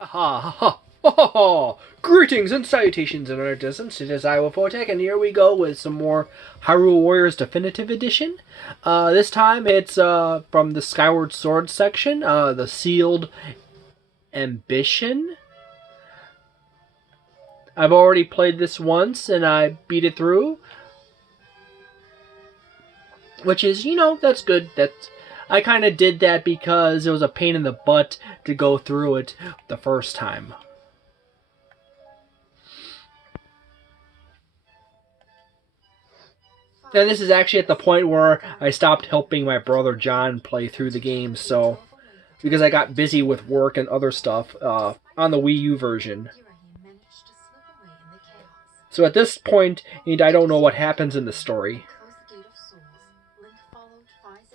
Ha ha ha ha ha ha! Greetings and salutations in our distance. It is Wolfphototech, and here we go with some more Hyrule Warriors Definitive Edition. This time it's from the Skyward Sword section, the Sealed Ambition. I've already played this once and I beat it through, which is, that's good. I kind of did that because it was a pain in the butt to go through it the first time. And this is actually at the point where I stopped helping my brother John play through the game, so because I got busy with work and other stuff on the Wii U version. So at this point, I don't know what happens in the story.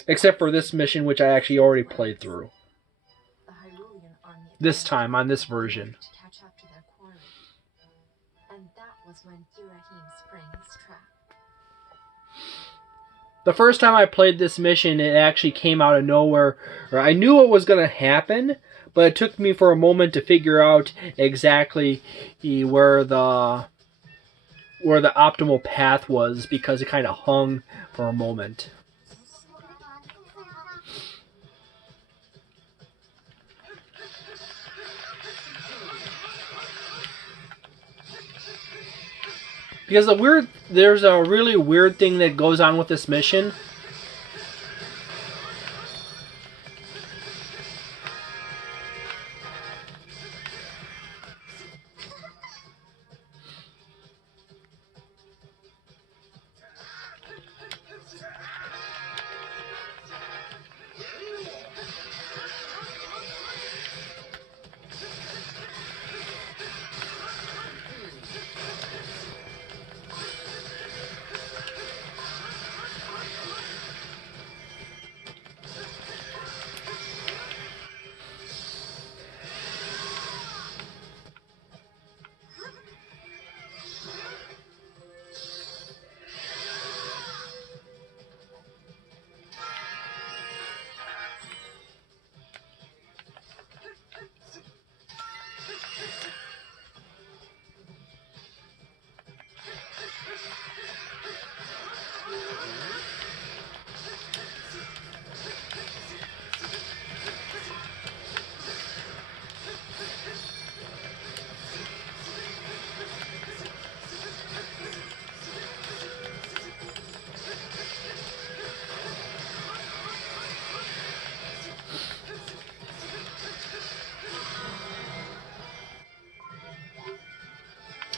Except for this mission, which I actually already played through. This time, on this version. The first time I played this mission, it actually came out of nowhere. I knew what was going to happen, but it took me for a moment to figure out exactly where the optimal path was, because it kind of hung for a moment. Because there's a really weird thing that goes on with this mission.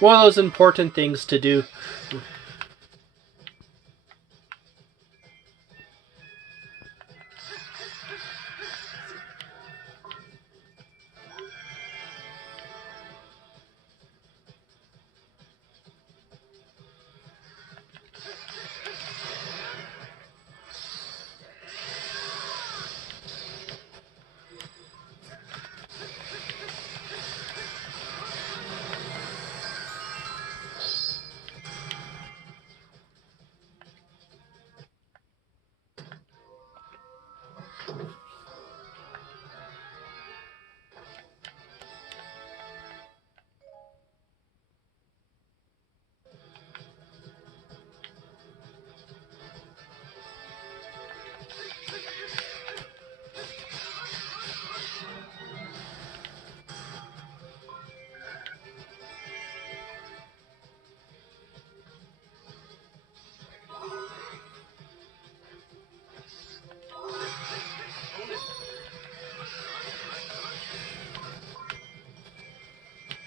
One of those important things to do.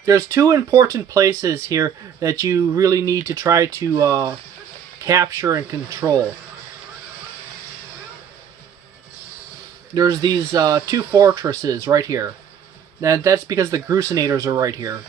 There's two important places here that you really need to try to capture and control. There's these two fortresses right here. That's because the Grusinators are right here.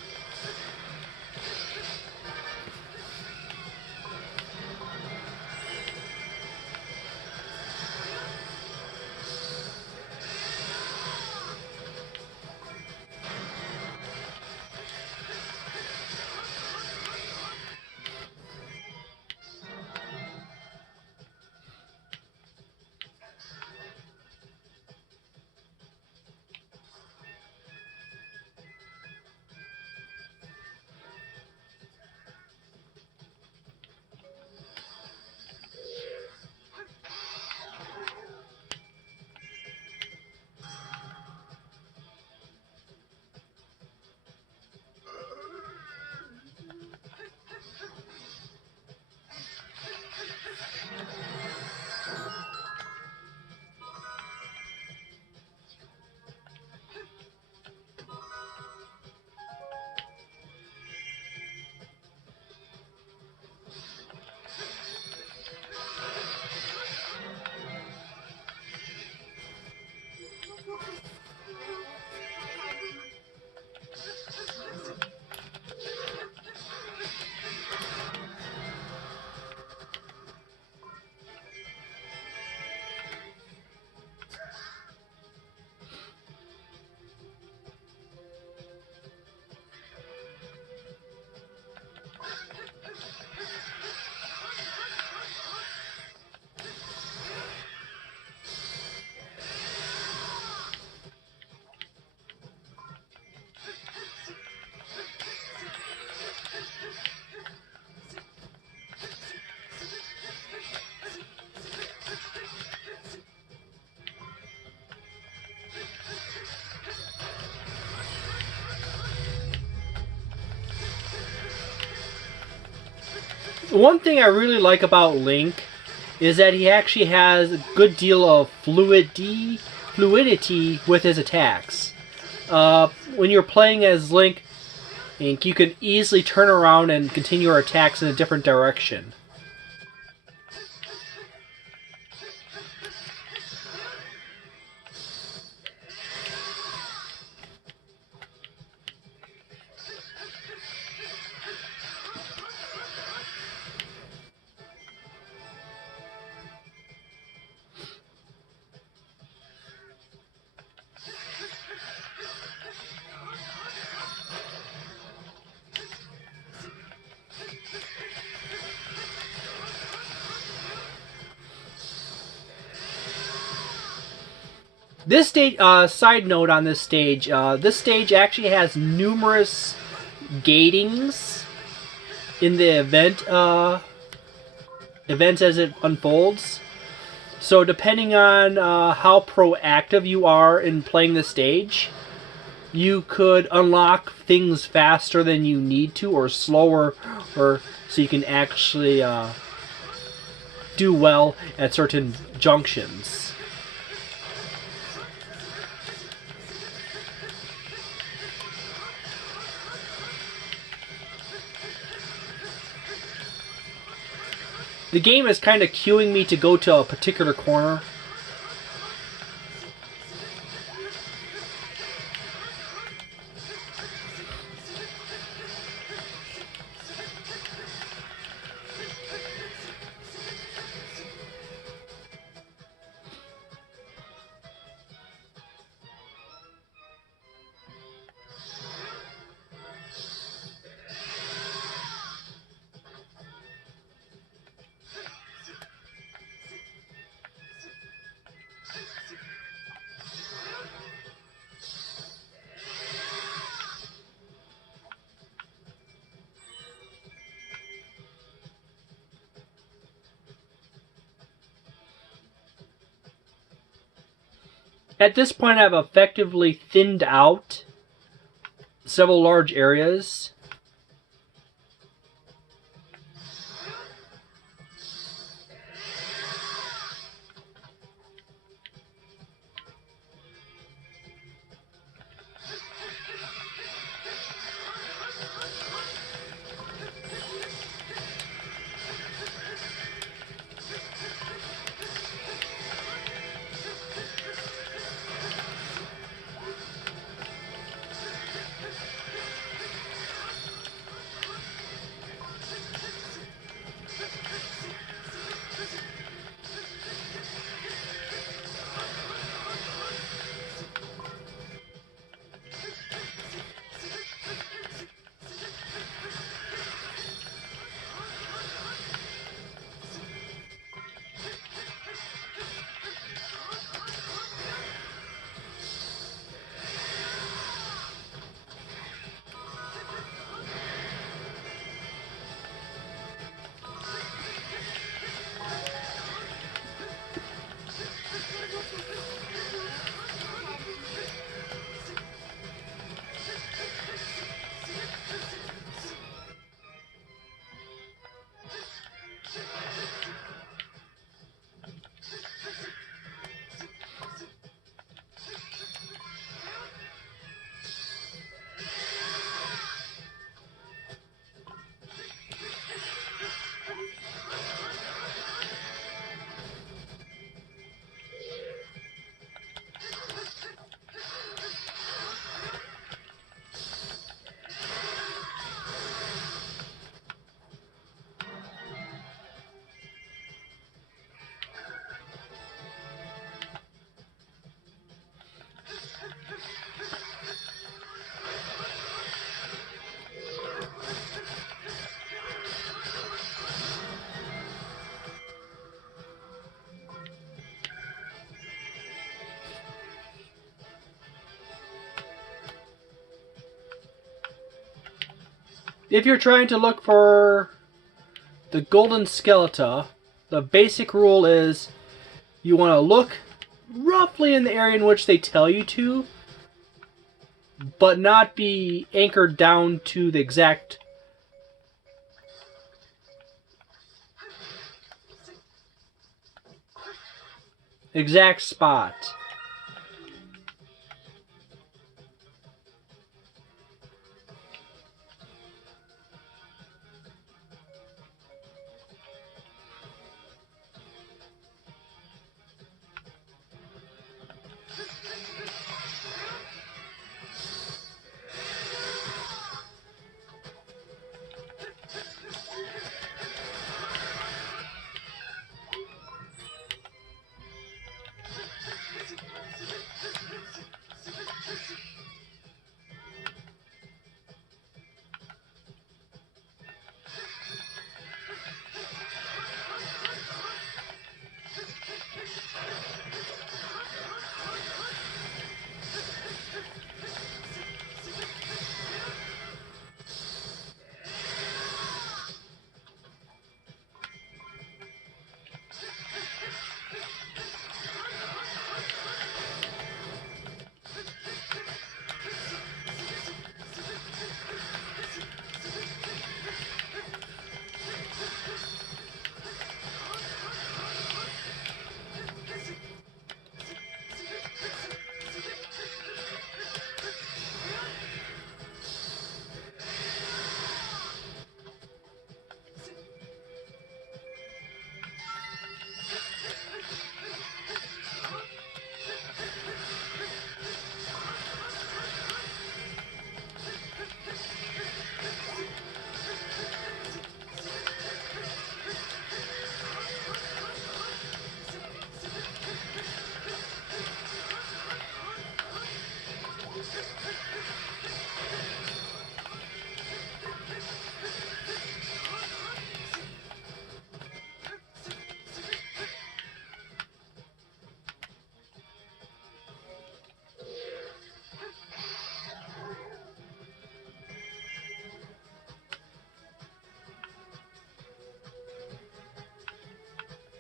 One thing I really like about Link is that he actually has a good deal of fluidity with his attacks. When you're playing as Link, you can easily turn around and continue your attacks in a different direction. This stage, side note on this stage actually has numerous gatings in the events as it unfolds. So depending on how proactive you are in playing the stage, you could unlock things faster than you need to, or slower, or so you can actually do well at certain junctions. The game is kind of cueing me to go to a particular corner. At this point, I've effectively thinned out several large areas. If you're trying to look for the golden skeleton, the basic rule is you want to look roughly in the area in which they tell you to, but not be anchored down to the exact exact spot.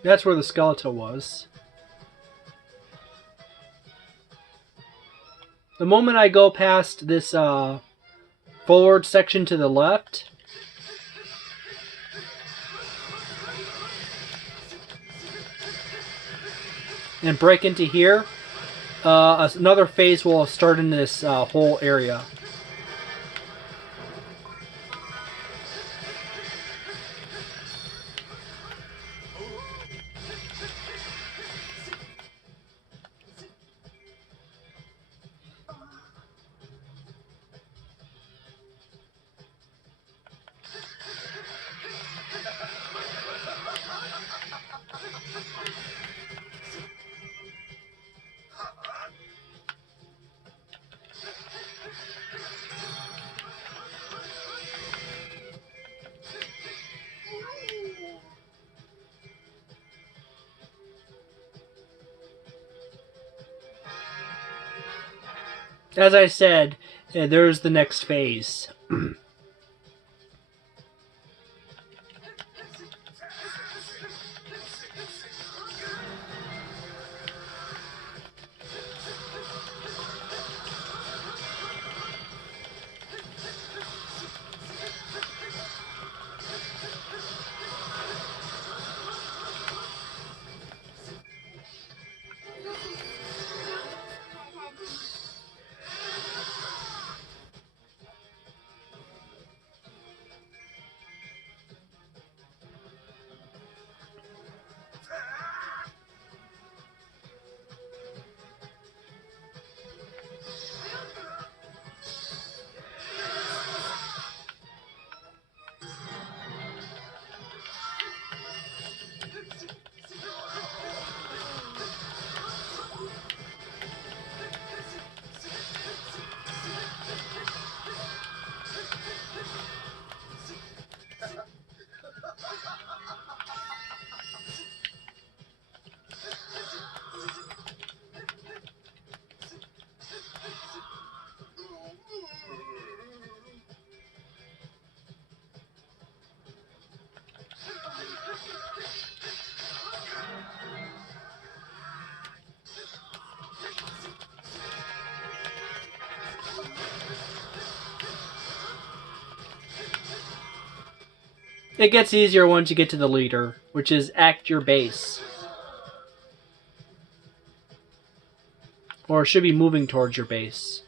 That's where the skeleton was. The moment I go past this forward section to the left, and break into here, another phase will start in this whole area. As I said, there's the next phase. It gets easier once you get to the leader, which is act your base. Or should be moving towards your base.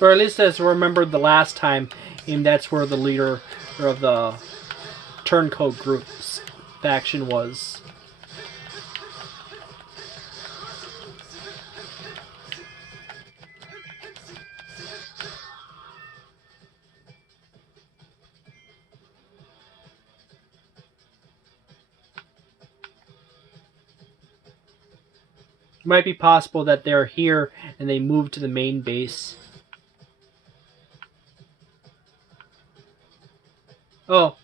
Or at least as remembered the last time, and that's where the leader of the Turncoat group's faction was. It might be possible that they're here and they moved to the main base. Oh.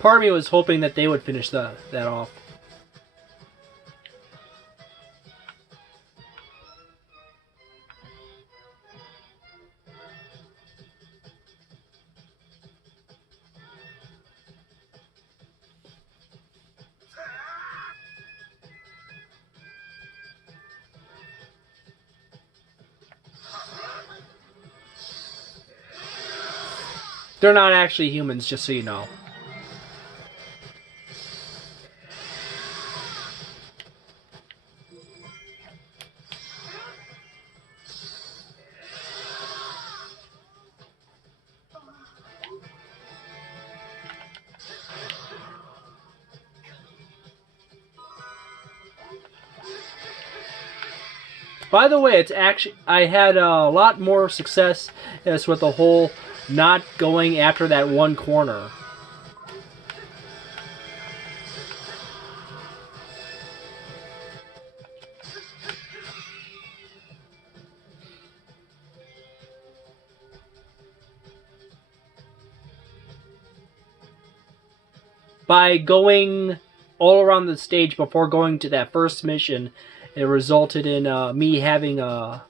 Part of me was hoping that they would finish that off. They're not actually humans, just so you know. By the way, it's actually I had a lot more success with the whole not going after that one corner. By going all around the stage before going to that first mission, it resulted in me having a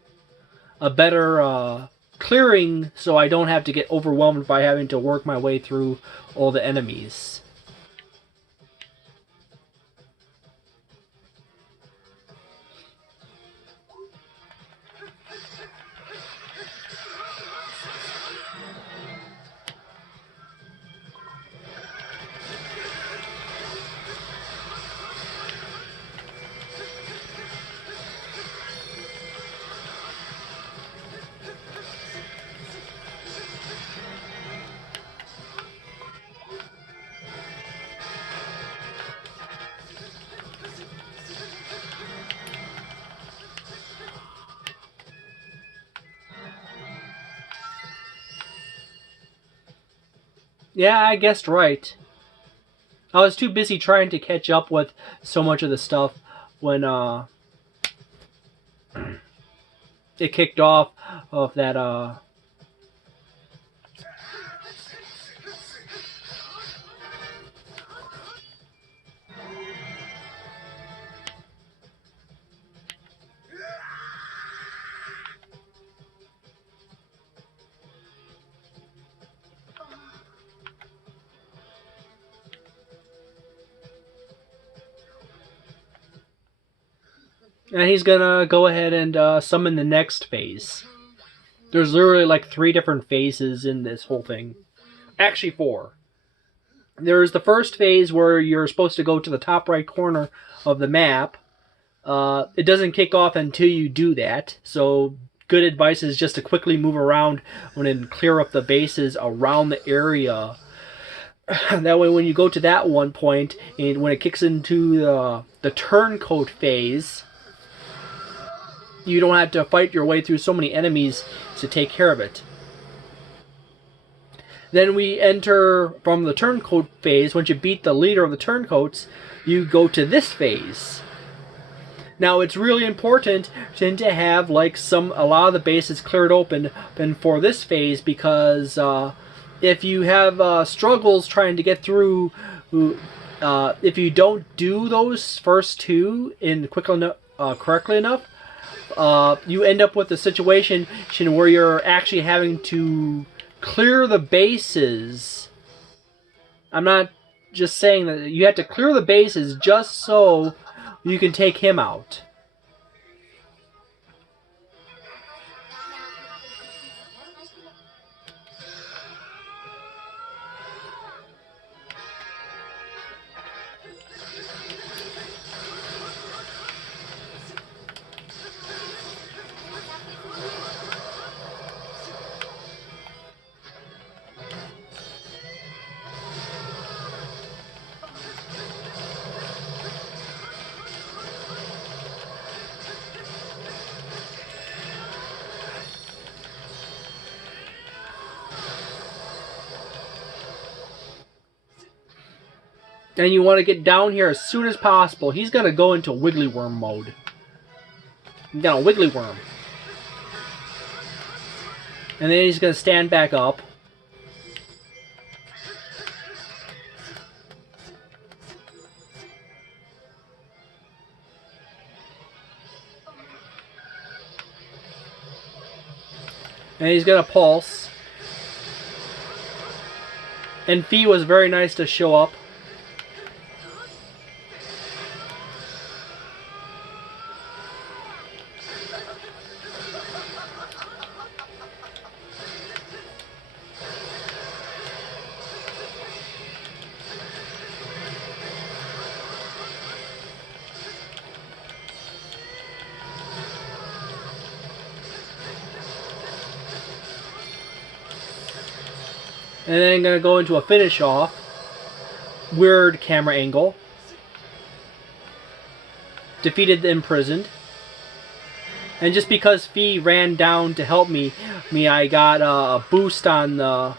better clearing, so I don't have to get overwhelmed by having to work my way through all the enemies. Yeah, I guessed right. I was too busy trying to catch up with so much of the stuff when it kicked off of that and he's gonna go ahead and summon the next phase. There's literally like 3 different phases in this whole thing. Actually 4. There's the first phase where you're supposed to go to the top right corner of the map. It doesn't kick off until you do that, so good advice is just to quickly move around and clear up the bases around the area. That way when you go to that one point, and when it kicks into the turncoat phase, you don't have to fight your way through so many enemies to take care of it. Then we enter from the turncoat phase. Once you beat the leader of the turncoats, you go to this phase. Now it's really important to have like a lot of the bases cleared open for this phase, because if you have struggles trying to get through, if you don't do those first 2 correctly enough, you end up with a situation where you're actually having to clear the bases. I'm not just saying that you have to clear the bases just so you can take him out. And you want to get down here as soon as possible. He's going to go into Wiggly Worm mode. Now, Wiggly Worm. And then he's going to stand back up. And he's going to pulse. And Fee was very nice to show up. And then I'm going to go into a finish off. Weird camera angle. Defeated the imprisoned. And just because Fee ran down to help me, I got a boost on the...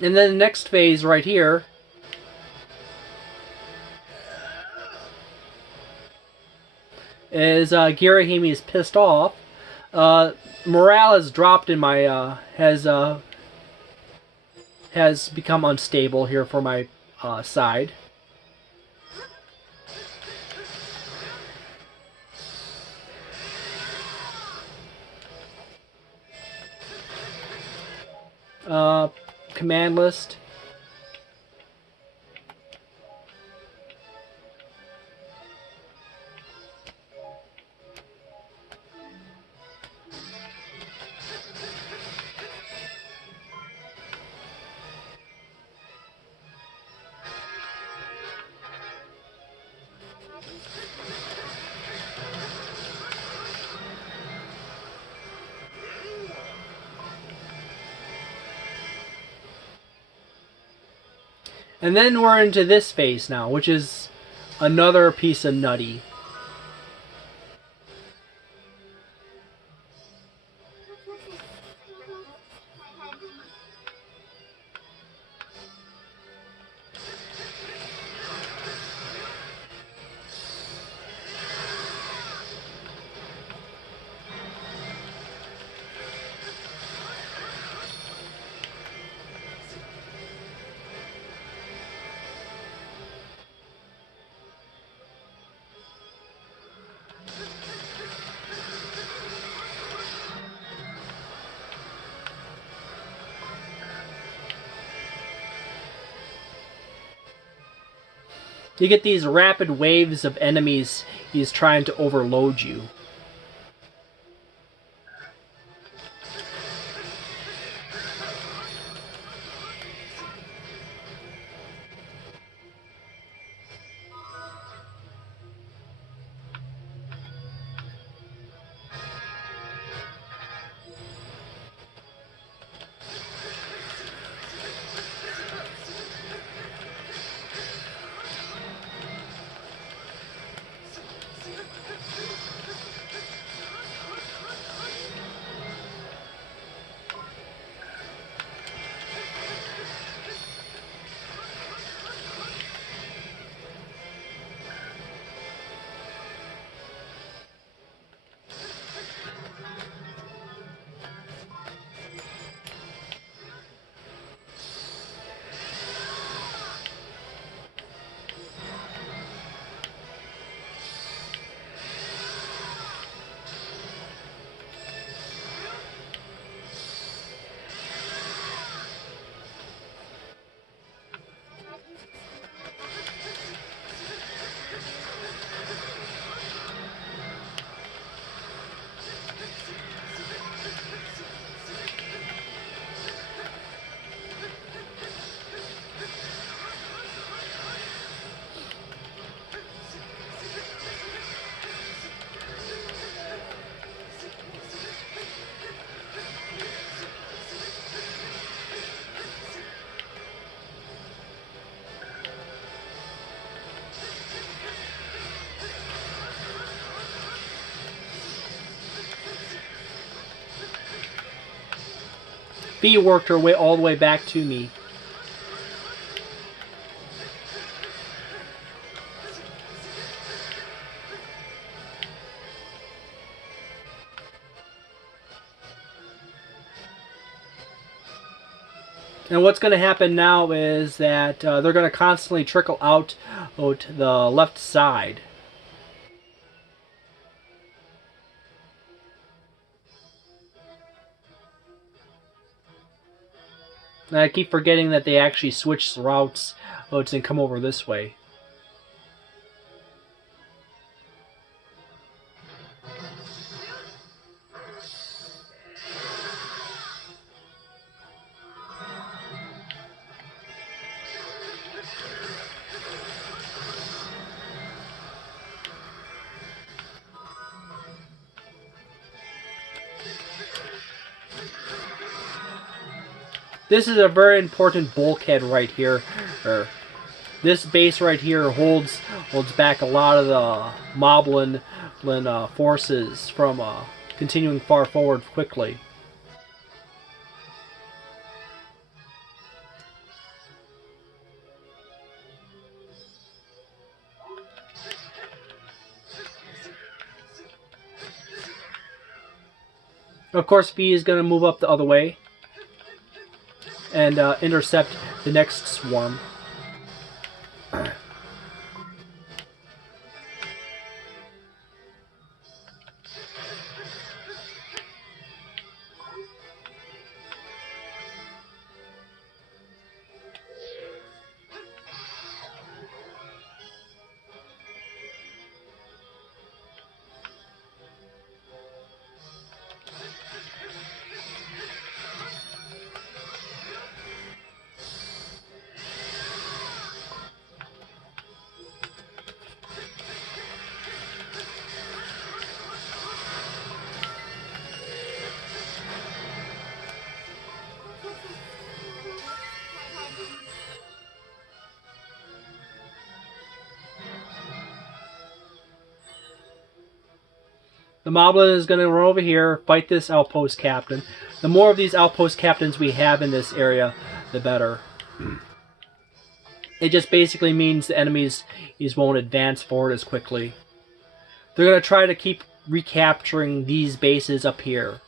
And then the next phase right here is Girahimi is pissed off. Morale has dropped in my has become unstable here for my side. Command list. And then we're into this phase now, which is another piece of nutty. You get these rapid waves of enemies he's trying to overload you. Bee worked her way all the way back to me. And what's going to happen now is that they're going to constantly trickle out the left side. And I keep forgetting that they actually switch routes and come over this way. This is a very important bulkhead right here. This base right here holds back a lot of the Moblin forces from continuing far forward quickly. Of course, V is going to move up the other way and intercept the next swarm. The Moblin is going to run over here, fight this outpost captain. The more of these outpost captains we have in this area, the better. It just basically means the enemies won't advance forward as quickly. They're going to try to keep recapturing these bases up here.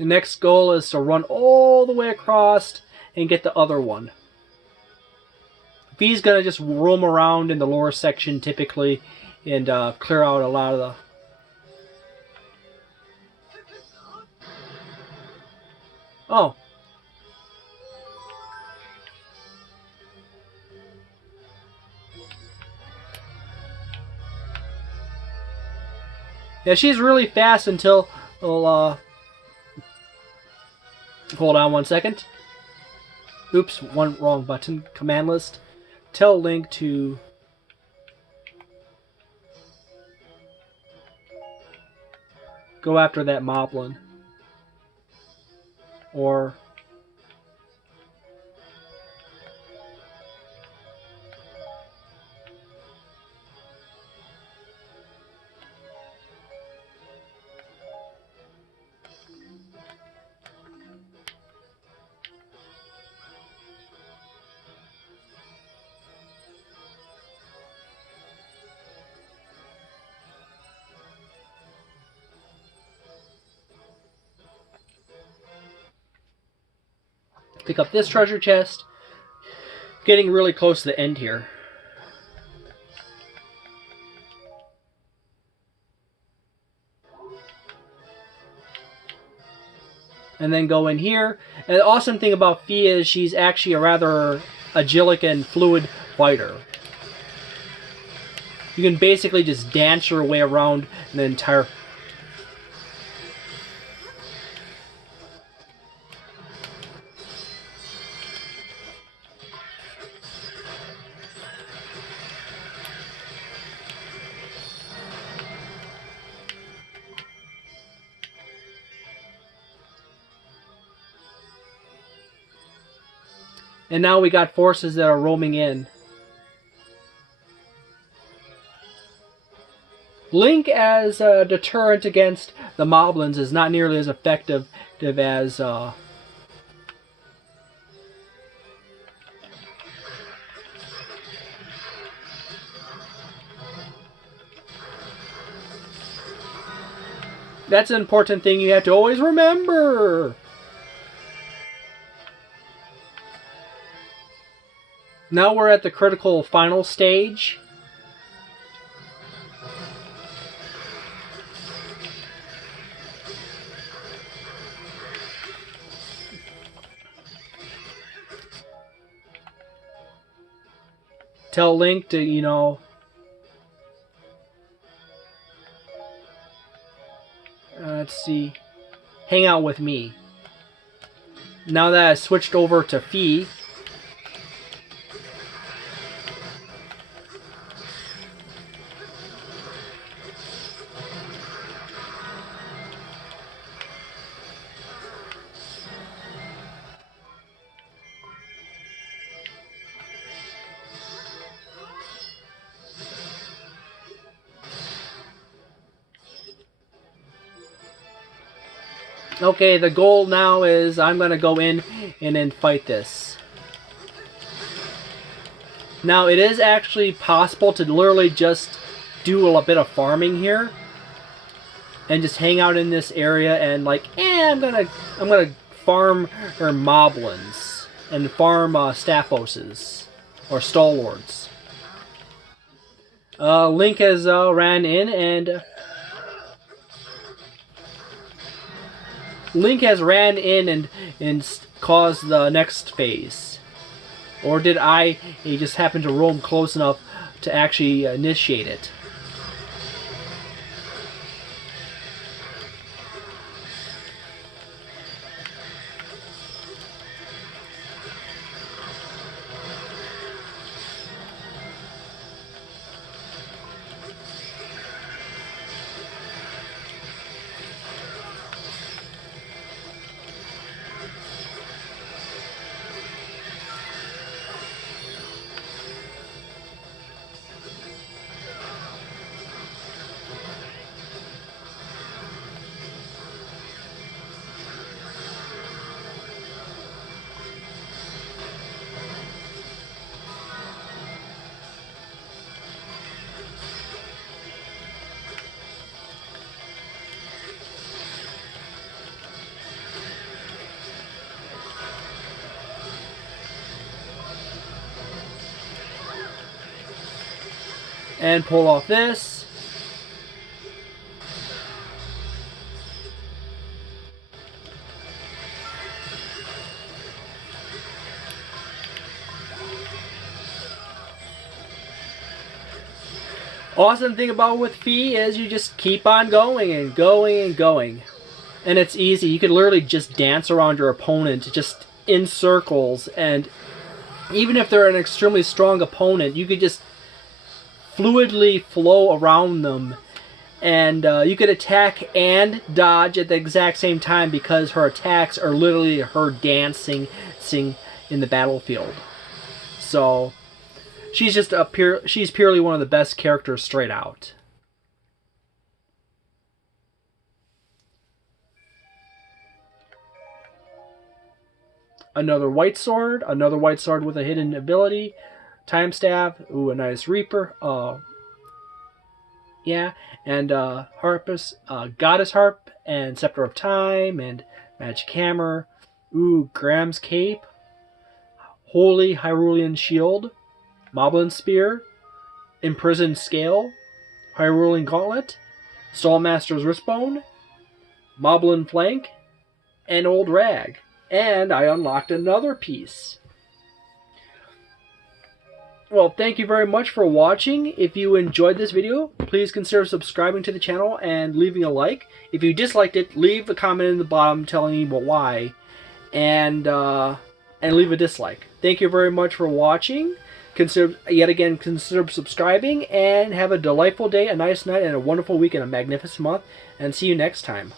The next goal is to run all the way across and get the other one. V's gonna just roam around in the lower section typically and clear out a lot of the... Oh. Yeah, she's really fast until... Well, hold on one second. Oops, one wrong button. Command list. Tell Link to... go after that moblin. Or... pick up this treasure chest. Getting really close to the end here. And then go in here. And the awesome thing about Fee is she's actually a rather agilic and fluid fighter. You can basically just dance your way around the entire... And now we got forces that are roaming in. Link as a deterrent against the moblins is not nearly as effective as... That's an important thing you have to always remember! Now we're at the critical final stage. Tell Link to, you know... let's see. Hang out with me. Now that I switched over to Fee... Okay, the goal now is I'm going to go in and then fight this. Now, it is actually possible to literally just do a bit of farming here. And just hang out in this area and like, I'm gonna farm moblins. And farm staphoses. Or stalwarts. Link has ran in and... Link has ran in and caused the next phase. Or did he just happen to roam close enough to actually initiate it? and pull off this. Awesome thing about with Fee is you just keep on going and going and going. And it's easy. You can literally just dance around your opponent just in circles. And even if they're an extremely strong opponent, you could just fluidly flow around them. And you could attack and dodge at the exact same time because her attacks are literally her dancing in the battlefield. So she's just she's purely one of the best characters straight out. Another white sword with a hidden ability. Time staff, ooh, a nice reaper. Yeah, and harpist, goddess harp, and scepter of time, and magic hammer. Ooh, Graham's cape. Holy Hyrulean shield. Moblin spear. Imprisoned scale. Hyrulean gauntlet. Stallmaster's wristbone. Moblin flank. And old rag. And I unlocked another piece. Well, thank you very much for watching. If you enjoyed this video, please consider subscribing to the channel and leaving a like. If you disliked it, leave a comment in the bottom telling me why, and leave a dislike. Thank you very much for watching. Consider subscribing, and have a delightful day, a nice night, and a wonderful week, and a magnificent month. And see you next time.